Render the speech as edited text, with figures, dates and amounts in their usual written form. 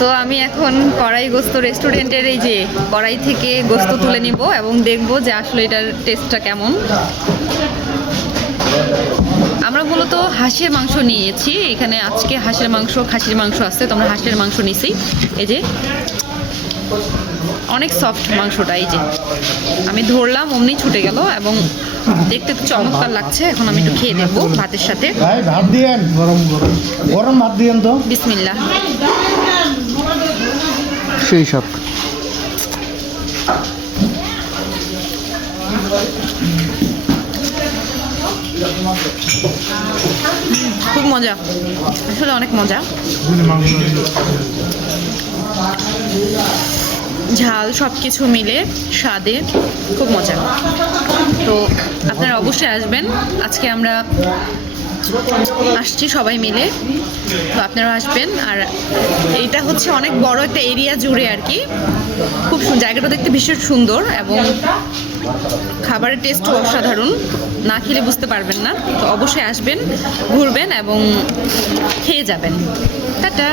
তো আমি এখন কড়াই গোস্ত রেস্টুরেন্টের এই যে কড়াই থেকে গোস্ত তুলে নিব এবং দেখব যে আসলে এটার টেস্টটা কেমন। আমরা মূলত হাঁসের মাংস নিয়েছি এখানে, আজকে হাঁসের মাংস খাসির মাংস আছে, তো আমরা হাঁসের মাংস নিছি। এই যে অনেক সফট মাংসটা, এই যে আমি ধরলাম অমনি ছুটে গেল এবং দেখতে চমৎকার লাগছে। এখন আমি একটু খেয়ে দেখবো ভাতের সাথে। ভাত দিয়েন, গরম গরম গরম ভাত দিয়েন তো। বিসমিল্লাহ। সেই সব খুব মজা, আসলে অনেক মজা। ঝাল সব কিছু মিলে স্বাদে খুব মজা। তো আপনারা অবশ্যই আসবেন। আজকে আমরা আসছি সবাই মিলে, তো আপনারা আসবেন। আর এইটা হচ্ছে অনেক বড় একটা এরিয়া জুড়ে আর কি, খুব জায়গাটা দেখতে ভীষণ সুন্দর এবং খাবারের টেস্টও অসাধারণ, না খেলে বুঝতে পারবেন না। তো অবশ্যই আসবেন, ঘুরবেন এবং খেয়ে যাবেন। টাটা।